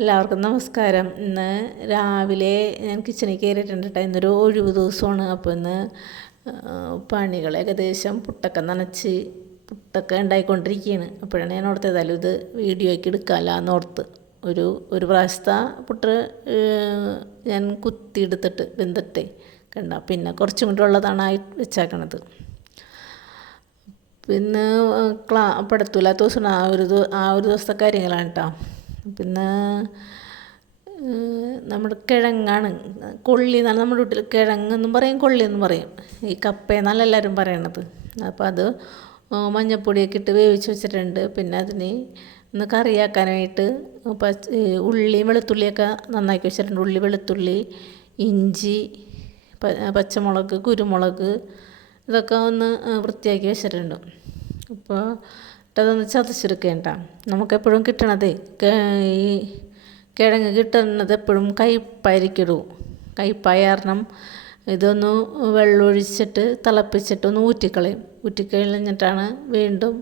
എല്ലാവർക്കും നമസ്കാരം. ഇന്ന് രാവിലെ ഞാൻ കിച്ചണിൽ കയറിയിട്ടുണ്ട് കേട്ടോ. ഇന്നൊരു ഒഴിവ് ദിവസമാണ്. അപ്പോൾ ഇന്ന് പണികൾ ഏകദേശം പുട്ടൊക്കെ നനച്ച് പുട്ടൊക്കെ ഉണ്ടായിക്കൊണ്ടിരിക്കുകയാണ്. അപ്പോഴാണ് ഞാൻ ഓർത്ത് ഏതായാലും ഇത് വീഡിയോയ്ക്ക് എടുക്കാമല്ലോ എന്നോർത്ത്. ഒരു പ്രാവശ്യത്തെ പുട്ട് ഞാൻ കുത്തിയെടുത്തിട്ട് വെന്തിട്ടേ കണ്ട. പിന്നെ കുറച്ചും കൂടി ഉള്ളതാണ് വെച്ചേക്കണത്. പിന്നെ പഠിത്തമില്ലാത്ത ദിവസമാണ് ആ ഒരു ദിവസത്തെ കാര്യങ്ങളാണ് കേട്ടോ. പിന്നെ നമ്മുടെ കിഴങ്ങാണ്, കൊള്ളി എന്നാണ് നമ്മുടെ വീട്ടിൽ കിഴങ്ങെന്നും പറയും, കൊള്ളിയെന്നും പറയും. ഈ കപ്പയെന്നല്ല എല്ലാവരും പറയണത്. അപ്പോൾ അത് മഞ്ഞൾപ്പൊടിയൊക്കെ ഇട്ട് വേവിച്ച് വെച്ചിട്ടുണ്ട്. പിന്നെ അതിന് ഒന്ന് കറിയാക്കാനായിട്ട് ഉള്ളിയും വെളുത്തുള്ളിയൊക്കെ നന്നാക്കി വെച്ചിട്ടുണ്ട്. ഉള്ളി, വെളുത്തുള്ളി, ഇഞ്ചി, പച്ചമുളക്, കുരുമുളക് ഇതൊക്കെ ഒന്ന് വൃത്തിയാക്കി വെച്ചിട്ടുണ്ട്. അപ്പോൾ അതൊന്ന് ചതച്ചെടുക്കേണ്ട. നമുക്കെപ്പോഴും കിട്ടണതേ ഈ കിഴങ്ങ് കിട്ടുന്നത് എപ്പോഴും കയ്പ്പായിരിക്കും. കയ്പ്പായ കാരണം ഇതൊന്ന് വെള്ളമൊഴിച്ചിട്ട് തിളപ്പിച്ചിട്ട് ഒന്ന് ഊറ്റിക്കളഞ്ഞിട്ടാണ് വീണ്ടും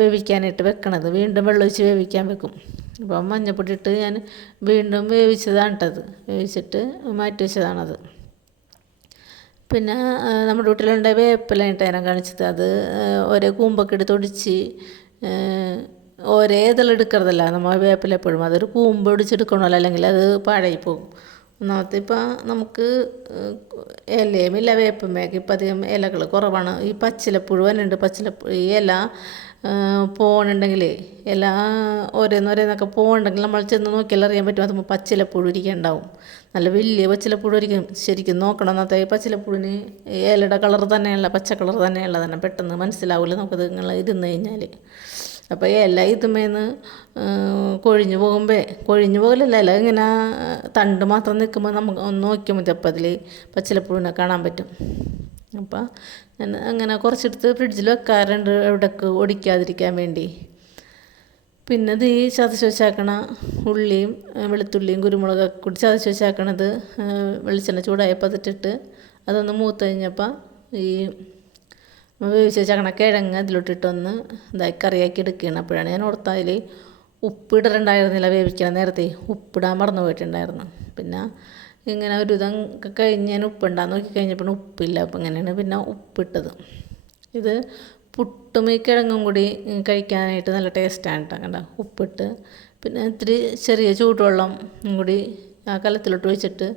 വേവിക്കാനായിട്ട് വെക്കണത്. വീണ്ടും വെള്ളമൊഴിച്ച് വേവിക്കാൻ വെക്കും. അപ്പം മഞ്ഞൾപ്പൊടി ഇട്ട് ഞാൻ വീണ്ടും വേവിച്ചിട്ട് മാറ്റി വെച്ചതാണത്. പിന്നെ നമ്മുടെ വീട്ടിലുണ്ട വേപ്പിലായിട്ട് ഞാൻ കാണിച്ചത്. അത് ഒരേ കൂമ്പൊക്കെ എടുത്ത് ഒടിച്ച് ഒരേ ഇതെടുക്കരുതല്ല നമ്മൾ വേപ്പിലെപ്പോഴും അതൊരു കൂമ്പ് ഒടിച്ചെടുക്കണമല്ലോ, അല്ലെങ്കിൽ അത് പാഴായി പോകും. ഒന്നാമത്തെ ഇപ്പം നമുക്ക് ഇലയുമില്ല വേപ്പമ്മയൊക്കെ. ഇപ്പം അധികം ഇലകൾ കുറവാണ്. ഈ പച്ചിലപ്പുഴു തന്നെയുണ്ട്. ഈ ഇല പോകണുണ്ടെങ്കിലേ ഇല ഓരോന്നൊക്കെ പോകണമെങ്കിൽ നമ്മൾ ചെന്ന് നോക്കിയാൽ അറിയാൻ പറ്റും. അത് പച്ചിലപ്പുഴു ഇരിക്കുന്നുണ്ടാവും. നല്ല വലിയ പച്ചിലപ്പുഴു ഇരിക്കും. ശരിക്കും നോക്കണം. എന്നത്തെ ഈ പച്ചിലപ്പുഴുവിന് ഇലയുടെ കളർ തന്നെയുള്ള പച്ച കളർ തന്നെയുള്ള തന്നെ പെട്ടെന്ന് മനസ്സിലാവില്ല നമുക്കത് ഇങ്ങനെ ഇരുന്ന് കഴിഞ്ഞാൽ. അപ്പോൾ ഇല ഇതുമേന്ന് കൊഴിഞ്ഞു പോകലല്ല, ഇല ഇങ്ങനെ തണ്ട് മാത്രം നിൽക്കുമ്പോൾ നമുക്ക് ഒന്ന് നോക്കിയാൽ മതി. അപ്പോൾ അതിൽ പച്ചിലപ്പുഴുവിനെ കാണാൻ പറ്റും. അപ്പോൾ ഞാൻ അങ്ങനെ കുറച്ചെടുത്ത് ഫ്രിഡ്ജിൽ വെക്കാറുണ്ട്, എവിടേക്ക് ഒടിക്കാതിരിക്കാൻ വേണ്ടി. പിന്നെ ഇത് ഈ ചതച്ച് വെച്ചാക്കണ ഉള്ളിയും വെളുത്തുള്ളിയും കുരുമുളകൊക്കെ കൂടി ചതച്ച് വെച്ചാക്കണത് വെളിച്ചെണ്ണ ചൂടായപ്പോൾ അതിട്ടിട്ട് അതൊന്ന് മൂത്ത് കഴിഞ്ഞപ്പോൾ ഈ വേവിച്ച് വെച്ചാക്കണ കിഴങ്ങ് അതിലോട്ടിട്ടൊന്ന് കറിയാക്കി എടുക്കുകയാണ്. അപ്പോഴാണ് ഞാൻ ഓർത്ത അതിൽ ഉപ്പിടലുണ്ടായിരുന്നില്ല. വേവിക്കണ നേരത്തെ ഉപ്പിടാൻ മറന്നു പോയിട്ടുണ്ടായിരുന്നു. പിന്നെ ഇങ്ങനെ ഒരു വിധം കഴിഞ്ഞ് ഞാൻ ഉപ്പുണ്ടാന്ന് നോക്കി കഴിഞ്ഞപ്പോൾ ഉപ്പില്ല. അപ്പം ഇങ്ങനെയാണ് പിന്നെ ഉപ്പിട്ടത്. ഇത് പുട്ടും ഈ കിഴങ്ങും കൂടി കഴിക്കാനായിട്ട് നല്ല ടേസ്റ്റാണ് കേട്ടോ. കണ്ട ഉപ്പിട്ട് പിന്നെ ഇത്തിരി ചെറിയ ചൂടുവെള്ളം കൂടി ആ കലത്തിലോട്ട് ഒഴിച്ചിട്ട്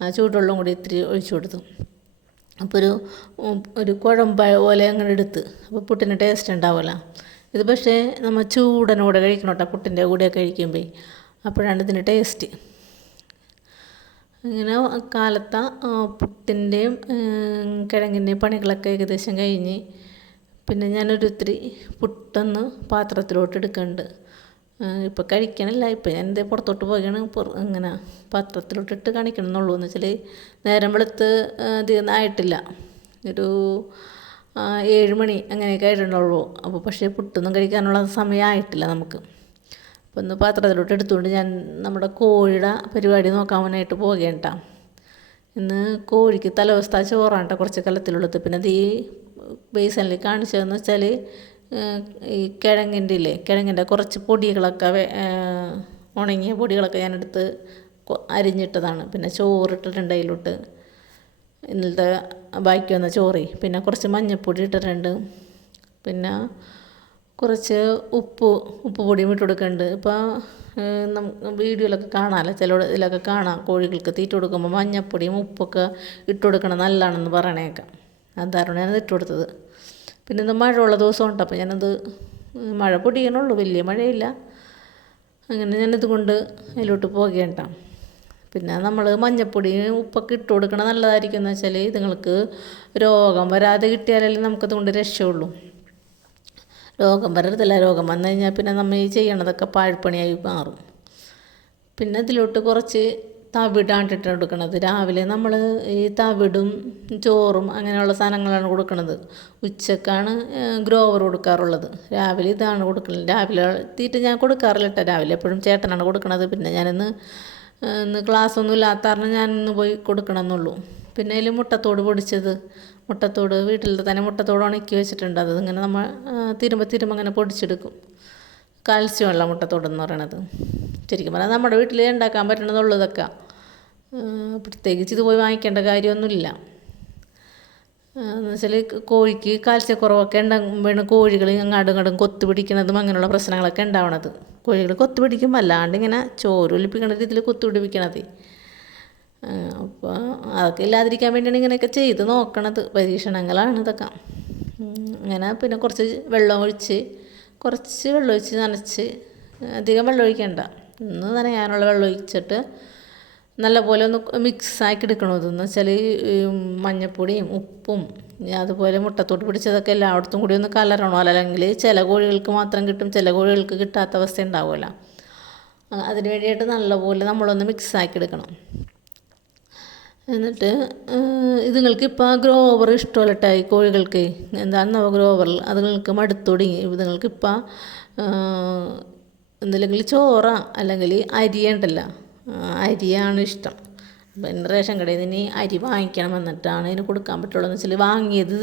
ആ ചൂടുവെള്ളം കൂടി ഇത്തിരി ഒഴിച്ചു കൊടുത്തു. അപ്പോൾ ഒരു കുഴമ്പ പോലെ അങ്ങനെ എടുത്ത്. അപ്പോൾ പുട്ടിന് ടേസ്റ്റ് ഉണ്ടാവുമല്ലോ. ഇത് പക്ഷേ നമ്മൾ ചൂടനോടെ കഴിക്കണം കേട്ടോ, പുട്ടിൻ്റെ കൂടെ കഴിക്കുമ്പോൾ. അപ്പോഴാണ് ഇതിന് ടേസ്റ്റ്. ഇങ്ങനെ കാലത്തെ പുട്ടിൻ്റെയും കിഴങ്ങിൻ്റെയും പണികളൊക്കെ ഏകദേശം കഴിഞ്ഞ് പിന്നെ ഞാനൊരിത്തിരി പുട്ടൊന്ന് പാത്രത്തിലോട്ട് എടുക്കുന്നുണ്ട്. ഇപ്പോൾ കഴിക്കണില്ല. ഇപ്പോൾ ഞാൻ എന്തേ പുറത്തോട്ട് പോവുകയാണ്. ഇങ്ങനെ പാത്രത്തിലോട്ടിട്ട് കാണിക്കണം എന്നുള്ളൂ. എന്ന് വെച്ചാൽ നേരം വെളുത്ത് അധികം ആയിട്ടില്ല. ഒരു 7 മണി അങ്ങനെയൊക്കെ ആയിട്ടുണ്ടുള്ളൂ. അപ്പോൾ പക്ഷേ പുട്ടൊന്നും കഴിക്കാനുള്ള സമയമായിട്ടില്ല നമുക്ക്. അപ്പോൾ ഒന്ന് പാത്രത്തിലോട്ട് എടുത്തുകൊണ്ട് ഞാൻ നമ്മുടെ കോഴിയുടെ പരിപാടി നോക്കാനായിട്ട് പോവുകയാണ് കേട്ടോ. ഇന്ന് കോഴിക്ക് തലേദിവസത്തെ ചോറാണ് കേട്ടോ കുറച്ച് കലത്തിലുള്ളത്. പിന്നെ അത് ഈ ബേസനിൽ കാണിച്ചതെന്ന് വെച്ചാൽ ഈ കിഴങ്ങിൻ്റെ കുറച്ച് പൊടികളൊക്കെ ഉണങ്ങിയ പൊടികളൊക്കെ ഞാനെടുത്ത് അരിഞ്ഞിട്ടതാണ്. പിന്നെ ചോറിട്ടിട്ടുണ്ട് അതിലോട്ട്, ഇന്നലത്തെ ബാക്കി വന്ന ചോറ്. പിന്നെ കുറച്ച് മഞ്ഞൾപ്പൊടി ഇട്ടിട്ടുണ്ട്. പിന്നെ കുറച്ച് ഉപ്പ് പൊടിയും ഇട്ട് കൊടുക്കുന്നുണ്ട്. ഇപ്പോൾ വീഡിയോയിലൊക്കെ കാണാമല്ലോ, ഇതിലൊക്കെ കാണാം കോഴികൾക്ക് തീറ്റ കൊടുക്കുമ്പോൾ മഞ്ഞൾപ്പൊടിയും ഉപ്പൊക്കെ ഇട്ട് കൊടുക്കണം നല്ലതാണെന്ന് പറയണേക്കാം. അതാണ് ഞാനത് ഇട്ട് കൊടുത്തത്. പിന്നെ ഇന്ന് മഴയുള്ള ദിവസം ഉണ്ട്. അപ്പോൾ ഞാനത് മഴ പൊടിയണുള്ളൂ, വലിയ മഴയില്ല. അങ്ങനെ ഞാനിത് കൊണ്ട് അതിലോട്ട് പോകുകയാണ് കേട്ടോ. പിന്നെ നമ്മൾ മഞ്ഞൾപ്പൊടിയും ഉപ്പൊക്കെ ഇട്ട് കൊടുക്കണം നല്ലതായിരിക്കും. എന്ന് വെച്ചാൽ ഇതുങ്ങൾക്ക് രോഗം വരാതെ കിട്ടിയാലല്ലേ നമുക്കത് കൊണ്ട് രക്ഷയുള്ളൂ. രോഗം വരരുതല്ല. രോഗം വന്നു കഴിഞ്ഞാൽ പിന്നെ നമ്മൾ ഈ ചെയ്യണതൊക്കെ പാഴ്പ്പണിയായി മാറും. പിന്നെ ഇതിലോട്ട് കുറച്ച് തവിടാണ് ഇട്ട് കൊടുക്കണത്. രാവിലെ നമ്മൾ ഈ തവിടും ചോറും അങ്ങനെയുള്ള സാധനങ്ങളാണ് കൊടുക്കുന്നത്. ഉച്ചക്കാണ് ഗ്രോവർ കൊടുക്കാറുള്ളത്. രാവിലെ ഇതാണ് കൊടുക്കുന്നത്. രാവിലെ തീറ്റ ഞാൻ കൊടുക്കാറില്ല കേട്ടോ. രാവിലെ എപ്പോഴും ചേട്ടനാണ് കൊടുക്കണത്. പിന്നെ ഞാനിന്ന് ക്ലാസ്സൊന്നും ഇല്ലാത്ത കാരണം ഞാനിന്ന് പോയി കൊടുക്കണമെന്നുള്ളൂ. പിന്നെ അതിൽ മുട്ടത്തോട് പൊടിച്ചത്, വീട്ടിൽ തന്നെ മുട്ടത്തോട് ഉണക്കി വെച്ചിട്ടുണ്ട്. അത് ഇങ്ങനെ നമ്മൾ തിരുമ്പ അങ്ങനെ പൊടിച്ചെടുക്കും. കാൽസ്യമുള്ള മുട്ടത്തോടെന്ന് പറയണത്. ശരിക്കും പറഞ്ഞാൽ നമ്മുടെ വീട്ടിൽ ഉണ്ടാക്കാൻ പറ്റണതുള്ളൂ ഇതൊക്കെ. പ്രത്യേകിച്ച് ഇത് പോയി വാങ്ങിക്കേണ്ട കാര്യമൊന്നുമില്ല. എന്ന് വെച്ചാൽ കോഴിക്ക് കാൽസ്യക്കുറവൊക്കെ ഉണ്ടാകുമ്പോഴാണ് കോഴികൾ അങ്ങാടും ഇങ്ങോട്ടും കൊത്തു പിടിക്കുന്നതും അങ്ങനെയുള്ള പ്രശ്നങ്ങളൊക്കെ ഉണ്ടാവണത്. കോഴികൾ കൊത്തു പിടിക്കും, അല്ലാണ്ട് ഇങ്ങനെ ചോറ് ഒലിപ്പിക്കണ രീതിയിൽ കൊത്തു പിടിപ്പിക്കണത്. അപ്പോൾ അതൊക്കെ ഇല്ലാതിരിക്കാൻ വേണ്ടിയാണ് ഇങ്ങനെയൊക്കെ ചെയ്ത് നോക്കണത്. പരീക്ഷണങ്ങളാണ് ഇതൊക്കെ. അങ്ങനെ പിന്നെ കുറച്ച് വെള്ളം ഒഴിച്ച് നനച്ച്, അധികം വെള്ളം ഒഴിക്കണ്ട, നനയാനുള്ള വെള്ളം ഒഴിച്ചിട്ട് നല്ലപോലെ ഒന്ന് മിക്സാക്കി എടുക്കണം. ഇതെന്ന് വെച്ചാൽ മഞ്ഞൾപ്പൊടിയും ഉപ്പും അതുപോലെ മുട്ടത്തോട്ട് പിടിച്ചതൊക്കെ എല്ലായിടത്തും കൂടി ഒന്ന് കലരണോ, അല്ലെങ്കിൽ ചില കോഴികൾക്ക് മാത്രം കിട്ടും, ചില കോഴികൾക്ക് കിട്ടാത്ത അവസ്ഥ ഉണ്ടാവുമല്ലോ. അതിന് വേണ്ടിയിട്ട് നല്ലപോലെ നമ്മളൊന്ന് മിക്സാക്കി എടുക്കണം. എന്നിട്ട് ഇതുങ്ങൾക്കിപ്പോൾ ഗ്രോവർ ഇഷ്ടമല്ലട്ടായി കോഴികൾക്ക്. എന്താണെന്നോ ഗ്രോവറിൽ അതുങ്ങൾക്ക് മടുത്തു തുടങ്ങി. ഇതുങ്ങൾക്കിപ്പോൾ എന്തെങ്കിലും ചോറ അല്ലെങ്കിൽ അരി ഉണ്ടല്ലോ, അരിയാണ് ഇഷ്ടം. പിന്നെ റേഷൻ കടയിൽ നിന്ന് അരി വാങ്ങിക്കണം, എന്നിട്ടാണ് ഇതിന് കൊടുക്കാൻ പറ്റുള്ളൂ. എന്ന് വെച്ചാൽ വാങ്ങിയത്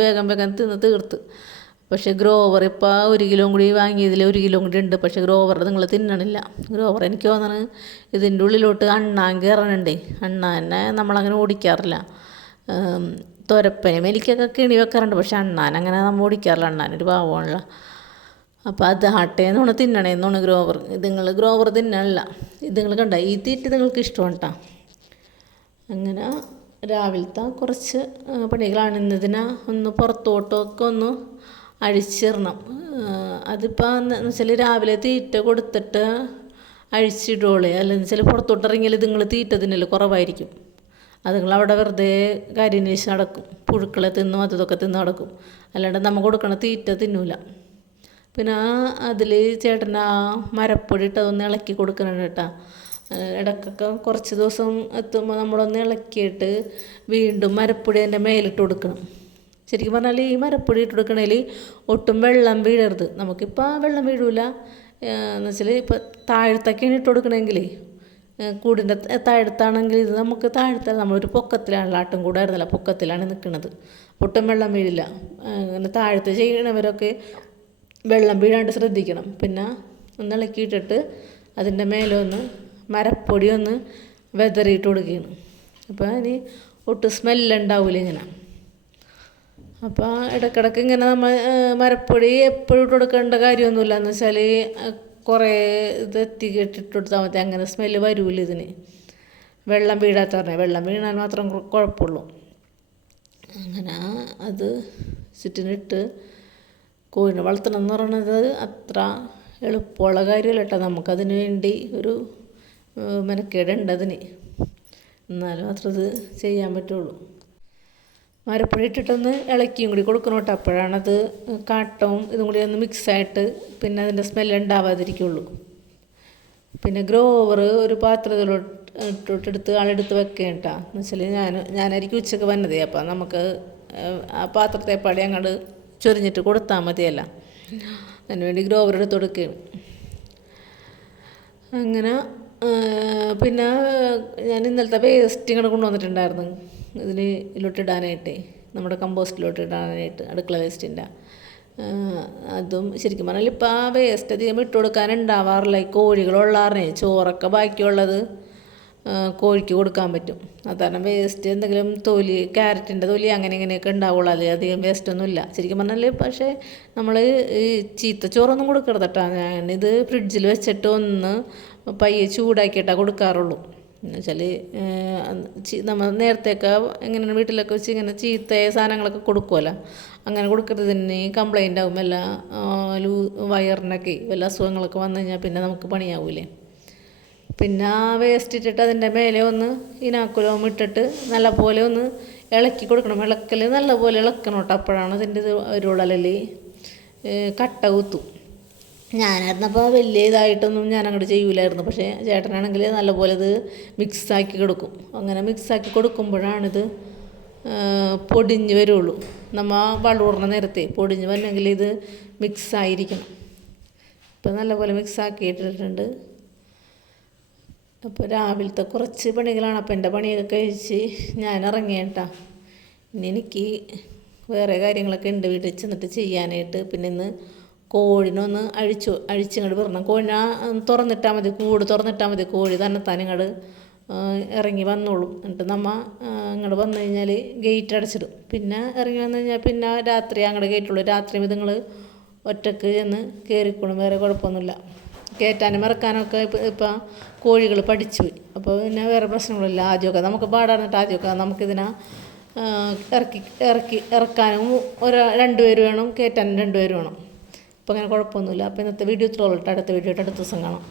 വേഗം തിന്ന് തീർത്ത്. പക്ഷേ ഗ്രോവർ ഇപ്പോൾ 1 കിലോ കൂടി വാങ്ങിയതിൽ 1 കിലോ കൂടി ഉണ്ട്. പക്ഷേ ഗ്രോവർ നിങ്ങൾ തിന്നണില്ല. ഗ്രോവർ എനിക്ക് തോന്നുന്നത് ഇതിൻ്റെ ഉള്ളിലോട്ട് അണ്ണാൻ കയറണുണ്ടേ. അണ്ണാനെ നമ്മളങ്ങനെ ഓടിക്കാറില്ല. തുരപ്പന് മെലിക്കൊക്കെ കിണി വെക്കാറുണ്ട്, പക്ഷെ അണ്ണാൻ അങ്ങനെ നമ്മൾ ഓടിക്കാറില്ല. അണ്ണാനൊരു പാവമാണല്ലോ. അപ്പോൾ അത് ആട്ടേന്ന് തോന്നുന്നു തിന്നണേന്ന് തോന്നുന്നു ഗ്രോവർ. ഇതുങ്ങൾ ഗ്രോവർ തിന്നണില്ല. ഇതുങ്ങൾ കണ്ട ഈ തീറ്റ നിങ്ങൾക്ക് ഇഷ്ടമാണ് കേട്ടോ. അങ്ങനെ രാവിലത്തെ കുറച്ച് പണികളാണ്. ഇന്നതിനെ ഒന്ന് പുറത്തോട്ടൊക്കെ ഒന്ന് അഴിച്ചിടണം. അതിപ്പോൾ എന്ന് വെച്ചാൽ രാവിലെ തീറ്റ കൊടുത്തിട്ട് അഴിച്ചിടുകയുള്ളൂ. അല്ലെങ്കിൽ വെച്ചാൽ പുറത്തോട്ട് ഇറങ്ങിയാൽ ഇതുങ്ങൾ തീറ്റ തിന്നൽ കുറവായിരിക്കും. അതുങ്ങൾ അവിടെ വെറുതെ കാര്യന്വേഷിച്ച് നടക്കും, പുഴുക്കളെ തിന്നും അതൊക്കെ തിന്ന് നടക്കും. അല്ലാണ്ട് നമ്മൾ കൊടുക്കണ തീറ്റ തിന്നൂല. പിന്നെ അതിൽ ചേട്ടൻ ആ മരപ്പൊടി ഇട്ടതൊന്ന് ഇളക്കി കൊടുക്കണം കേട്ടോ. ഇടയ്ക്കൊക്കെ കുറച്ച് ദിവസം എത്തുമ്പോൾ നമ്മളൊന്ന് ഇളക്കിയിട്ട് വീണ്ടും മരപ്പൊടി അതിൻ്റെ മേലിട്ട് കൊടുക്കണം. ശരിക്കും പറഞ്ഞാൽ ഈ മരപ്പൊടി ഇട്ട് കൊടുക്കണേൽ ഒട്ടും വെള്ളം വീഴരുത്. നമുക്കിപ്പോൾ വെള്ളം വീഴൂല എന്ന് വെച്ചാൽ ഇപ്പോൾ താഴത്തൊക്കെയാണ് ഇട്ട് കൊടുക്കണമെങ്കിൽ, കൂടിൻ്റെ താഴത്താണെങ്കിൽ ഇത് നമുക്ക് താഴത്തല്ല, നമ്മളൊരു പൊക്കത്തിലാണല്ലോ, ആട്ടും കൂടായിരുന്നല്ല, പൊക്കത്തിലാണ് നിൽക്കുന്നത്. ഒട്ടും വെള്ളം വീഴില്ല. അങ്ങനെ താഴത്ത് ചെയ്യണവരൊക്കെ വെള്ളം വീഴാണ്ട് ശ്രദ്ധിക്കണം. പിന്നെ ഒന്ന് ഇളക്കിയിട്ടിട്ട് അതിൻ്റെ മേലെ ഒന്ന് മരപ്പൊടി ഒന്ന് വെതറിയിട്ട് കൊടുക്കുകയാണ്. അപ്പോൾ അതിന് ഒട്ടും സ്മെല്ലുണ്ടാവില്ല ഇങ്ങനെ. അപ്പോൾ ഇടയ്ക്കിടയ്ക്ക് ഇങ്ങനെ നമ്മൾ മരപ്പൊടി എപ്പോഴും ഇട്ട് കൊടുക്കേണ്ട കാര്യമൊന്നുമില്ല. എന്ന് വെച്ചാൽ കുറേ ഇത് എത്തിക്കിട്ടിട്ട് കൊടുത്താൽ മതി, അങ്ങനെ സ്മെല്ല് വരൂല ഇതിന്. വെള്ളം വീഴാത്ത പറഞ്ഞാൽ വെള്ളം വീണാൽ മാത്രം കുഴപ്പമുള്ളൂ. അങ്ങനെ അത് ചുറ്റിനിട്ട് കോഴിനെ വളർത്തണം എന്ന് പറയുന്നത് അത്ര എളുപ്പമുള്ള കാര്യമല്ല കേട്ടോ. നമുക്കതിന് വേണ്ടി ഒരു മെനക്കേടുണ്ട് അതിന്, എന്നാലും മാത്രം ഇത് ചെയ്യാൻ പറ്റുള്ളൂ. മരപ്പൊടി ഇട്ടിട്ടൊന്ന് ഇളക്കിയും കൂടി കൊടുക്കണം കേട്ടോ. അപ്പോഴാണത് കാട്ടവും ഇതും കൂടി ഒന്ന് മിക്സായിട്ട് പിന്നെ അതിൻ്റെ സ്മെല്ല് ഉണ്ടാവാതിരിക്കുള്ളൂ. പിന്നെ ഗ്രോവർ ഒരു പാത്രത്തിലോട്ടെടുത്ത് ആളെടുത്ത് വെക്കുക കേട്ടോ. എന്ന് വെച്ചാൽ ഞാനായിരിക്കും ഉച്ചയ്ക്ക് വന്നതേ. അപ്പം നമുക്ക് ആ പാത്രത്തെ പാടി അങ്ങോട്ട് ചൊരിഞ്ഞിട്ട് കൊടുത്താൽ മതിയല്ല. അതിന് വേണ്ടി ഗ്രോവർ എടുത്ത് കൊടുക്കുകയാണ്. അങ്ങനെ പിന്നെ ഞാൻ ഇന്നലത്തെ വേസ്റ്റ് ഇങ്ങോട്ട് കൊണ്ടുവന്നിട്ടുണ്ടായിരുന്നു ഇതിലോട്ടിടാനായിട്ടേ, നമ്മുടെ കമ്പോസ്റ്റിലോട്ട് ഇടാനായിട്ട്, അടുക്കള വേസ്റ്റിൻ്റെ. അതും ശരിക്കും പറഞ്ഞാൽ ഇപ്പോൾ ആ വേസ്റ്റ് അധികം ഇട്ട് കൊടുക്കാനുണ്ടാവാറില്ല. ഈ കോഴികളുള്ളാറിനെ ചോറൊക്കെ ബാക്കിയുള്ളത് കോഴിക്ക് കൊടുക്കാൻ പറ്റും. സാധാരണ വേസ്റ്റ് എന്തെങ്കിലും തൊലി, ക്യാരറ്റിൻ്റെ തൊലി അങ്ങനെ ഇങ്ങനെയൊക്കെ ഉണ്ടാവുള്ളൂ. അതിൽ അധികം വേസ്റ്റൊന്നുമില്ല ശരിക്കും പറഞ്ഞാൽ. പക്ഷേ നമ്മൾ ഈ ചീത്ത ചോറൊന്നും കൊടുക്കരുത് കേട്ടോ. ഞാനിത് ഫ്രിഡ്ജിൽ വെച്ചിട്ട് ഒന്ന് പയ്യെ ചൂടാക്കിയിട്ടാണ് കൊടുക്കാറുള്ളൂ. എന്ന് വെച്ചാൽ നമ്മൾ നേരത്തെയൊക്കെ എങ്ങനെയാണ് വീട്ടിലൊക്കെ വെച്ച് ഇങ്ങനെ ചീത്ത സാധനങ്ങളൊക്കെ കൊടുക്കുമല്ലോ, അങ്ങനെ കൊടുക്കരുതിന് കംപ്ലൈൻ്റ് ആകും. വല്ല വയറിനൊക്കെ വല്ല അസുഖങ്ങളൊക്കെ വന്നു കഴിഞ്ഞാൽ പിന്നെ നമുക്ക് പണിയാവൂലേ. പിന്നെ ആ വേസ്റ്റ് ഇട്ടിട്ട് അതിൻ്റെ മേലെ ഒന്ന് ഇനാക്കുലവും ഇട്ടിട്ട് നല്ലപോലെ ഒന്ന് ഇളക്കി കൊടുക്കണം. ഇളക്കൽ നല്ലപോലെ ഇളക്കണം കേട്ടോ. അപ്പോഴാണ് അതിൻ്റെ ഇത് വരുള്ളൂ, അല്ലെങ്കിൽ കട്ട കുത്തും. ഞാനായിരുന്നപ്പോൾ വലിയ ഇതായിട്ടൊന്നും ഞാൻ അങ്ങോട്ട് ചെയ്യൂലായിരുന്നു. പക്ഷേ ചേട്ടനാണെങ്കിൽ നല്ലപോലെ ഇത് മിക്സാക്കി കൊടുക്കും. അങ്ങനെ മിക്സാക്കി കൊടുക്കുമ്പോഴാണിത് പൊടിഞ്ഞ് വരുള്ളൂ. നമ്മൾ വളൂറിന നേരത്തെ പൊടിഞ്ഞ് വരണമെങ്കിൽ ഇത് മിക്സായിരിക്കണം. ഇപ്പം നല്ലപോലെ മിക്സാക്കിയിട്ടിട്ടുണ്ട്. അപ്പോൾ രാവിലത്തെ കുറച്ച് പണികളാണ്. അപ്പം എൻ്റെ പണിയൊക്കെ കഴിച്ച് ഞാൻ ഇറങ്ങിയേട്ടാ. ഇനി എനിക്ക് വേറെ കാര്യങ്ങളൊക്കെ ഉണ്ട് വീട്ടിൽ ചെന്നിട്ട് ചെയ്യാനായിട്ട്. പിന്നെ ഇന്ന് കോഴിനൊന്ന് അഴിച്ചിങ്ങോട്ട് വിടണം. കോഴിനെ തുറന്നിട്ടാൽ മതി, കൂട് തുറന്നിട്ടാൽ മതി, കോഴി തന്നെത്താൻ ഇങ്ങോട്ട് ഇറങ്ങി വന്നോളും. എന്നിട്ട് ഇങ്ങോട്ട് വന്നു കഴിഞ്ഞാൽ ഗേറ്റ് അടച്ചിടും. പിന്നെ ഇറങ്ങി വന്നു കഴിഞ്ഞാൽ പിന്നെ രാത്രി അങ്ങോട്ട് ഗേറ്റുള്ളൂ. രാത്രി ഇതുങ്ങൾ ഒറ്റക്ക് ചെന്ന് കയറിക്കോളും, വേറെ കുഴപ്പമൊന്നുമില്ല. കയറ്റാനും ഇറക്കാനൊക്കെ ഇപ്പം കോഴികൾ പഠിച്ചു പോയി. അപ്പോൾ പിന്നെ വേറെ പ്രശ്നങ്ങളില്ല. ആദ്യമൊക്കെ നമുക്ക് പാടാറുണ്ട്. ആദ്യമൊക്കെ നമുക്കിതിനെ ഇറക്കാനും 2 പേര് വേണം, കയറ്റാനും 2 പേര് വേണം. അപ്പോൾ അങ്ങനെ കുഴപ്പമൊന്നുമില്ല. അപ്പോൾ ഇന്നത്തെ വീഡിയോ ഇത്രയുള്ളൂ. അടുത്ത വീഡിയോ അടുത്ത ദിവസം കാണാം.